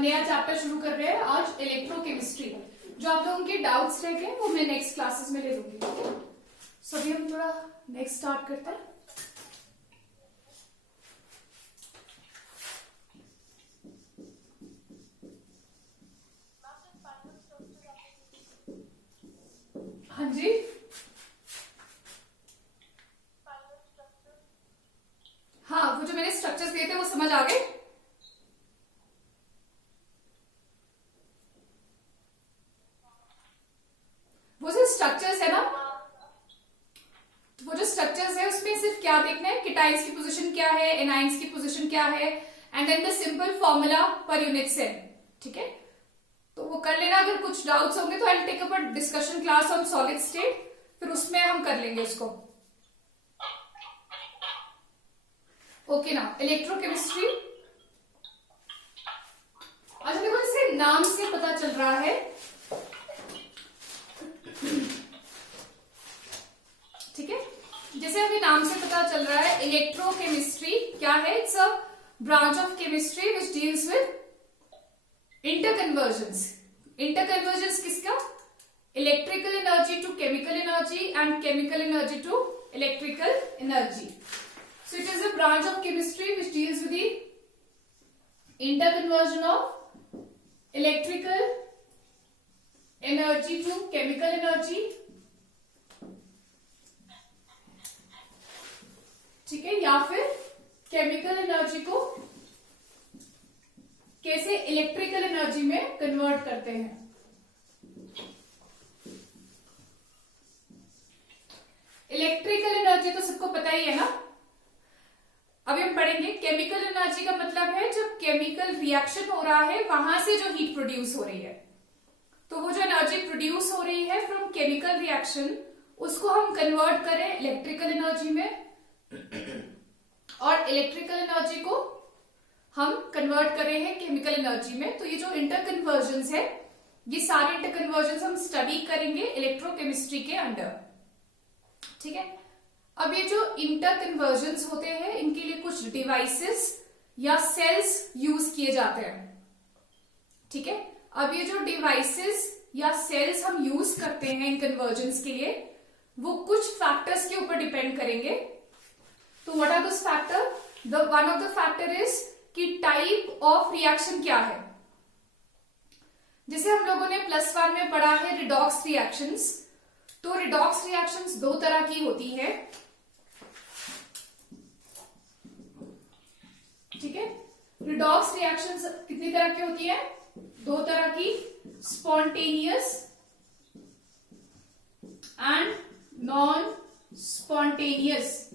नया चैप्टर शुरू कर रहे हैं आज इलेक्ट्रोकेमिस्ट्री। जो आप लोगों के डाउट्स रह गए वो मैं नेक्स्ट क्लासेस में ले लूंगी। सो अभी हम थोड़ा नेक्स्ट स्टार्ट करते हैं। हाँ जी, हाँ, वो जो मैंने स्ट्रक्चर्स दिए थे वो समझ आ गए। वो जो स्ट्रक्चर्स है ना, वो जो स्ट्रक्चर्स है उसमें सिर्फ क्या देखना है, कीटाइंस की पोजीशन क्या है, एनाइंस की पोजीशन क्या है, and then the simple formula per unit cell. ठीक है, तो वो कर लेना। अगर कुछ डाउट्स होंगे तो I will take up a discussion class on solid state, फिर उसमें हम कर लेंगे उसको। ओके ना, इलेक्ट्रोकेमिस्ट्री। अच्छा देखो, इससे नाम से पता चल रहा है, ठीक है, जैसे अभी नाम से पता चल रहा है इलेक्ट्रोकेमिस्ट्री क्या है। It's a branch of chemistry which deals with interconversions. Interconversions किसका? Electrical energy to chemical energy and chemical energy to electrical energy. So it is a branch of chemistry which deals with the interconversion of electrical energy to chemical energy। ठीक है, या फिर chemical energy को कैसे electrical energy में convert करते हैं। Electrical energy तो सबको पता ही है ना। अभी हम पढ़ेंगे केमिकल एनर्जी का मतलब है जब केमिकल रिएक्शन हो रहा है वहां से जो हीट प्रोड्यूस हो रही है। तो वो जो एनर्जी प्रोड्यूस हो रही है फ्रॉम केमिकल रिएक्शन, उसको हम कन्वर्ट करें इलेक्ट्रिकल एनर्जी में, और इलेक्ट्रिकल एनर्जी को हम कन्वर्ट कर रहे हैं केमिकल एनर्जी में। तो ये जो इंटरकन्वर्जंस है, ये सारे इंटरकन्वर्जंस हम स्टडी करेंगे इलेक्ट्रोकेमिस्ट्री के अंडर। ठीक है, अब ये जो इंटरकन्वर्जंस होते हैं इनके लिए कुछ डिवाइसेस या सेल्स यूज किए जाते हैं। ठीक है, अब ये जो डिवाइसेस या सेल्स हम यूज करते हैं इन कन्वर्जंस के लिए, वो कुछ फैक्टर्स के ऊपर डिपेंड करेंगे। तो what are those factor? One of the factor is कि टाइप ऑफ रिएक्शन क्या है। जैसे हम लोगों ने +1 में पढ़ा है रिडॉक्स रिएक्शंस। तो रिडॉक्स रिएक्शंस दो तरह की होती है। ठीक है, रिडॉक्स रिएक्शंस कितनी तरह की होती है? दो तरह की, spontaneous and non spontaneous.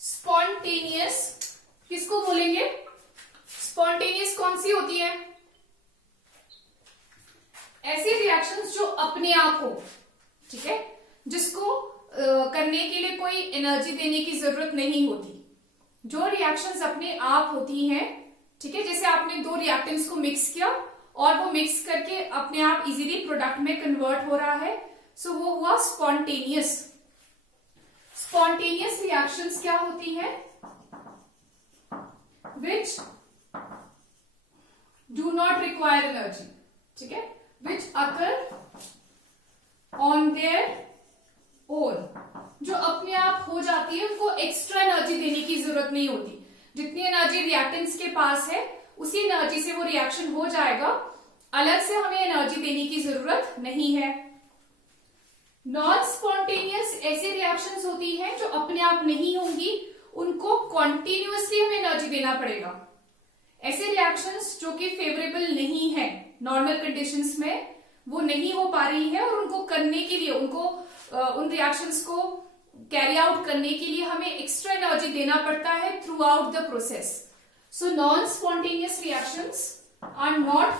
Spontaneous किसको बोलेंगे? स्पॉन्टेनियस कौन सी होती है? ऐसी रिएक्शंस जो अपने आप हो, ठीक है, जिसको करने के लिए कोई एनर्जी देने की जरूरत नहीं होती। जो रिएक्शंस अपने आप होती हैं, ठीक है, जैसे आपने दो रिएक्टेंट्स को मिक्स किया और वो मिक्स करके अपने आप इजीली प्रोडक्ट में कन्वर्ट हो रहा है, सो वो हुआ स्पॉन्टेनियस। स्पॉन्टेनियस रिएक्शंस क्या होती हैं? Which do not require energy. ठीक है, which occur on their own, जो अपने आप हो जाती है, उनको एक्स्ट्रा एनर्जी देने की जरूरत नहीं होती। जितनी एनर्जी रिएक्टेंट्स के पास है उसी एनर्जी से वो रिएक्शन हो जाएगा, अलग से हमें एनर्जी देने की जरूरत नहीं है। नॉन स्पॉन्टेनियस ऐसी रिएक्शंस होती हैं जो अपने आप नहीं होंगी, उनको कॉन्टिन्यूअसली हमें एनर्जी देना पड़ेगा। ऐसे रिएक्शंस जो कि फेवरेबल नहीं है नॉर्मल कंडीशंस में, वो नहीं हो पा रही है, और उनको करने के लिए, उनको उन रिएक्शंस को कैरी आउट करने के लिए हमें एक्स्ट्रा एनर्जी देना पड़ता है throughout the process. So non spontaneous reactions are not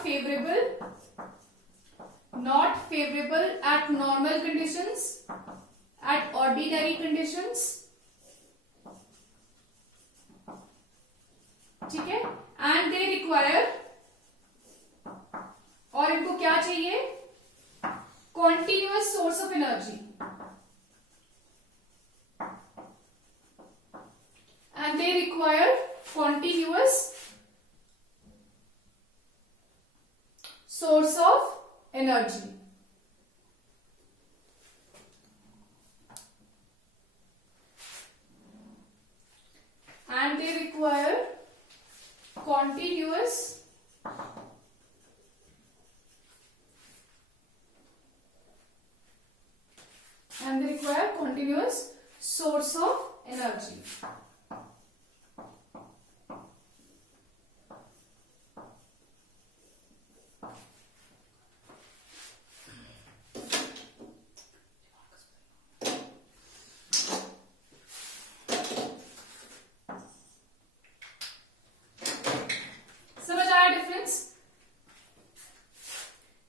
favourable at normal conditions, at ordinary conditions. ठीक है, एंड दे रिक्वायर, और इनको क्या चाहिए? Continuous source of energy. Require continuous source of energy. And they require continuous source of energy. समझ आया difference?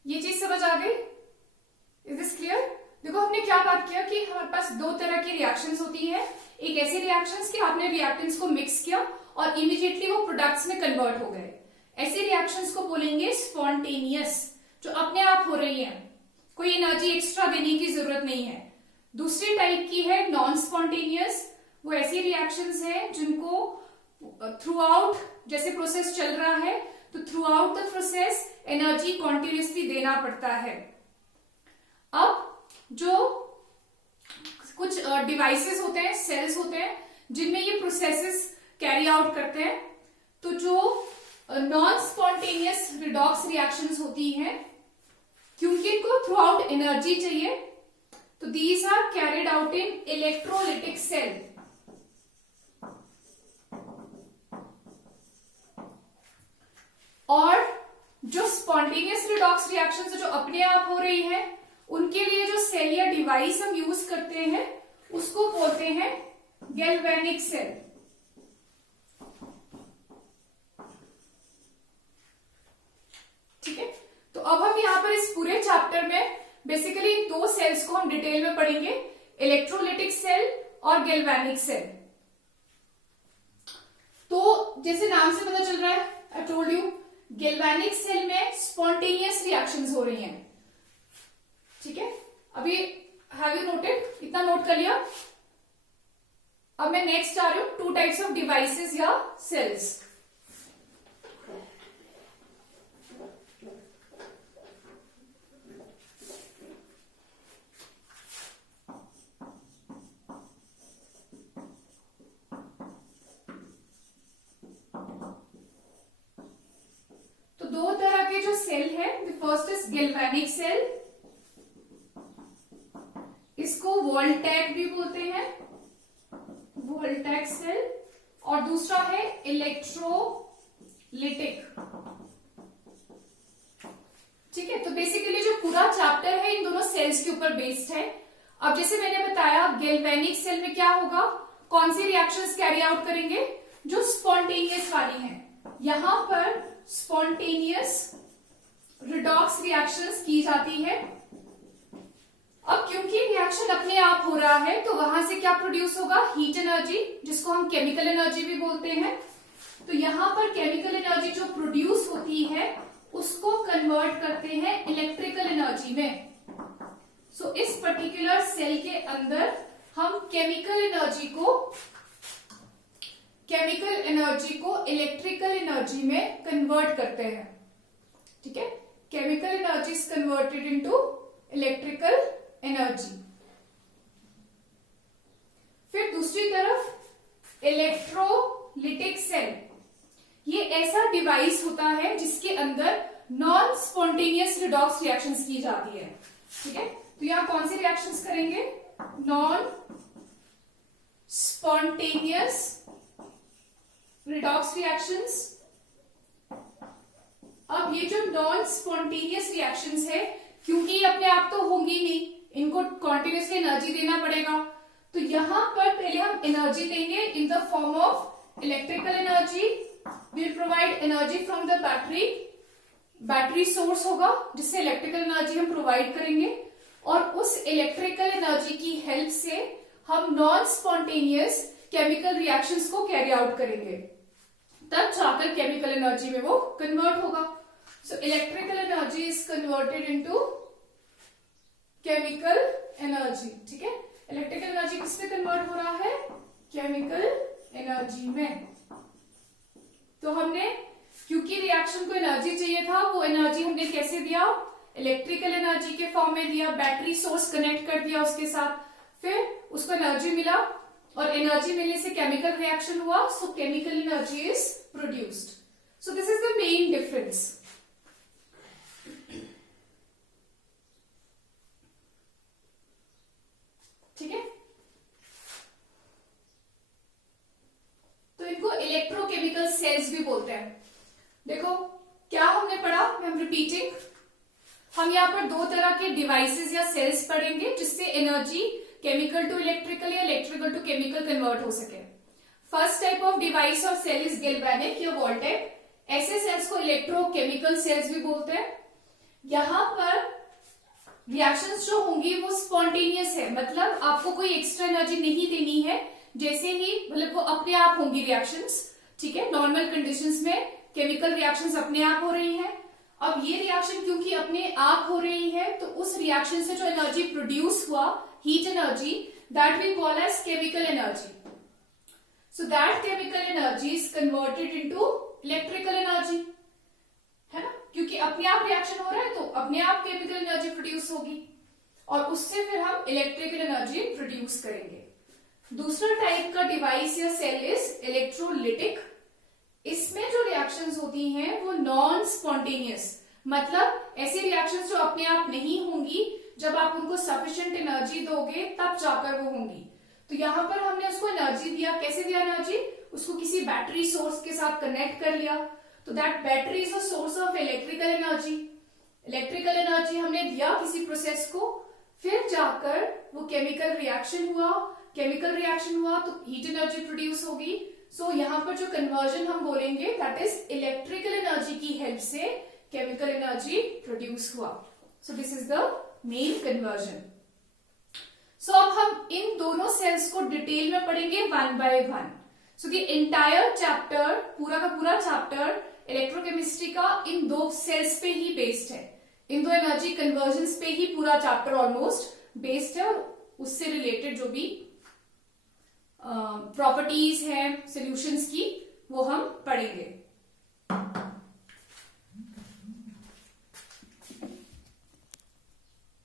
ये चीज समझ आ गई? Is this clear? देखो हमने क्या बात किया कि हमारे पास दो तरह की रिएक्शंस होती है। एक ऐसे रिएक्शंस कि आपने रिएक्टेंट्स को मिक्स किया और इमीडिएटली वो प्रोडक्ट्स में कन्वर्ट हो गए। ऐसे रिएक्शंस को बोलेंगे स्पॉन्टेनियस, जो अपने आप हो रही है, कोई एनर्जी एक्स्ट्रा देने की जरूरत नहीं है। दूसरी टाइप की है नॉन स्पॉन्टेनियस। वो ऐसी रिएक्शंस हैं जिनको थ्रू आउट, जैसे प्रोसेस चल रहा है तो through out the process energy continuously देना पड़ता है। अब जो कुछ डिवाइसेस होते हैं, सेल्स होते हैं, जिनमें ये प्रोसेसेस कैरी आउट करते हैं, तो जो नॉन स्पॉन्टेनियस रिडॉक्स रिएक्शंस होती हैं, क्योंकि इनको थ्रू आउट एनर्जी चाहिए, तो these are carried out in electrolytic cell. और जो स्पॉन्टेनियस रिडॉक्स रिएक्शंस जो अपने आप हो रही है, उनके लिए जो सेल या डिवाइस हम यूज करते हैं उसको बोलते हैं गैल्वेनिक सेल। ठीक है, तो अब हम यहां पर इस पूरे चैप्टर में बेसिकली दो सेल्स को हम डिटेल में पढ़ेंगे, इलेक्ट्रोलिटिक सेल और गैल्वेनिक सेल। तो जैसे नाम से पता चल रहा है, I told you, galvanic cell में स्पॉन्टेनियस रिएक्शंस हो रही हैं। ठीक है, अभी हैव यू नोटेड? इतना नोट कर लिया? अब मैं नेक्स्ट आ रही हूं, टू टाइप्स ऑफ डिवाइसेस या सेल्स। तो दो तरह के जो सेल है, the first is galvanic cell, इसको वोल्टैक भी बोलते हैं, वोल्टैक सेल, और दूसरा है इलेक्ट्रोलिटिक। ठीक है, तो बेसिकली जो पूरा चैप्टर है इन दोनों सेल्स के ऊपर बेस्ड है। अब जैसे मैंने बताया, गैल्वेनिक सेल में क्या होगा, कौन सी रिएक्शंस कैरी आउट करेंगे, जो स्पॉन्टेनियस वाली हैं। यहां पर स्पॉन्टेनियस रिडॉक्स रिएक्शंस की जाती है। अब क्योंकि रिएक्शन अपने आप हो रहा है, तो वहां से क्या प्रोड्यूस होगा, हीट एनर्जी, जिसको हम केमिकल एनर्जी भी बोलते हैं। तो यहां पर केमिकल एनर्जी जो प्रोड्यूस होती है उसको कन्वर्ट करते हैं इलेक्ट्रिकल एनर्जी में। सो इस पर्टिकुलर सेल के अंदर हम केमिकल एनर्जी को इलेक्ट्रिकल एनर्जी में कन्वर्ट करते हैं। ठीक है, chemical energy is converted into electrical energy. फिर दूसरी तरफ इलेक्ट्रोलिटिक सेल, ये ऐसा डिवाइस होता है जिसके अंदर नॉन स्पॉन्टेनियस रिडॉक्स रिएक्शंस की जाती है। ठीक है, तो यहां कौन सी रिएक्शंस करेंगे, नॉन स्पॉन्टेनियस रिडॉक्स रिएक्शंस। अब ये जो नॉन स्पॉन्टेनियस रिएक्शंस है, क्योंकि ये अपने आप तो होंगी नहीं, इनको कॉन्टिन्यूसली एनर्जी देना पड़ेगा, तो यहां पर पहले हम एनर्जी देंगे in the form of electrical energy. We will provide energy from the battery source होगा, जिससे इलेक्ट्रिकल एनर्जी हम प्रोवाइड करेंगे, और उस इलेक्ट्रिकल एनर्जी की हेल्प से हम नॉन स्पॉन्टेनियस केमिकल रिएक्शंस को कैरी आउट करेंगे, तब जाकर केमिकल एनर्जी में वो कन्वर्ट होगा। So electrical energy is converted into chemical energy. ठीक है, इलेक्ट्रिकल एनर्जी किसमें कन्वर्ट हो रहा है, केमिकल एनर्जी में। तो हमने क्योंकि रिएक्शन को एनर्जी चाहिए था, वो एनर्जी हमने कैसे दिया, इलेक्ट्रिकल एनर्जी के फॉर्म में दिया, बैटरी सोर्स कनेक्ट कर दिया उसके साथ, फिर उसको एनर्जी मिला और एनर्जी मिलने से केमिकल रिएक्शन हुआ, सो chemical energy is produced. So this is the main difference. ठीक है, तो इनको इलेक्ट्रोकेमिकल सेल्स भी बोलते हैं। देखो क्या हमने पढ़ा, आई एम रिपीटिंग, हम यहाँ पर दो तरह के डिवाइसेस या सेल्स पढ़ेंगे जिससे एनर्जी केमिकल टू इलेक्ट्रिकल या इलेक्ट्रिकल टू केमिकल कन्वर्ट हो सके। फर्स्ट टाइप ऑफ डिवाइस और सेल इज गैल्वेनिक या वोल्टेक। ऐसे सेल्स को इलेक्ट्रोकेमिकल सेल्स भी बोलते हैं। यहाँ पर रिएक्शंस जो होंगी वो स्पॉन्टेनियस है, मतलब आपको कोई एक्स्ट्रा एनर्जी नहीं देनी है, जैसे ही मतलब वो अपने आप होंगी रिएक्शंस। ठीक है, नॉर्मल कंडीशंस में केमिकल रिएक्शंस अपने आप हो रही हैं। अब ये रिएक्शन क्योंकि अपने आप हो रही है, तो उस रिएक्शन से जो एनर्जी प्रोड्यूस हुआ, heat energy, that we call as chemical energy. So that chemical energy is converted into electrical energy, है ना, क्योंकि अपने आप रिएक्शन हो रहा है तो अपने आप केमिकल एनर्जी प्रोड्यूस होगी और उससे फिर हम इलेक्ट्रिकल एनर्जी प्रोड्यूस करेंगे। दूसरा टाइप का डिवाइस या सेल इज इलेक्ट्रोलिटिक। इसमें जो रिएक्शंस होती हैं वो नॉन स्पॉन्टेनियस, मतलब ऐसी रिएक्शंस जो अपने आप नहीं होंगी, जब आप उनको सफिशिएंट एनर्जी दोगे तब जाकर वो होंगी। तो यहाँ पर हमने उसको एनर्जी दिया, कैसे दिया एनर्जी, उसको किसी बैटरी सोर्स के साथ कनेक्ट कर लिया, तो that battery is a source of electrical energy. Electrical energy हमने दिया किसी प्रोसेस को, फिर जाकर वो केमिकल रिएक्शन हुआ, केमिकल रिएक्शन हुआ तो हीट एनर्जी प्रोड्यूस होगी। सो यहाँ पर जो कन्वर्जन हम बोलेंगे दैट इज इलेक्ट्रिकल एनर्जी की हेल्प से केमिकल एनर्जी प्रोड्यूस हुआ। So this is the main conversion. So अब हम इन दोनों सेल्स को डिटेल में पढ़ेंगे one by one. So the entire chapter, पूरा का पूरा चैप्टर इलेक्ट्रोकेमिस्ट्री का इन दो सेल्स पे ही बेस्ड है, इन दो एनर्जी कन्वर्जन पे ही पूरा चैप्टर ऑलमोस्ट बेस्ड है, और उससे रिलेटेड जो भी प्रॉपर्टीज हैं सॉल्यूशंस की वो हम पढ़ेंगे।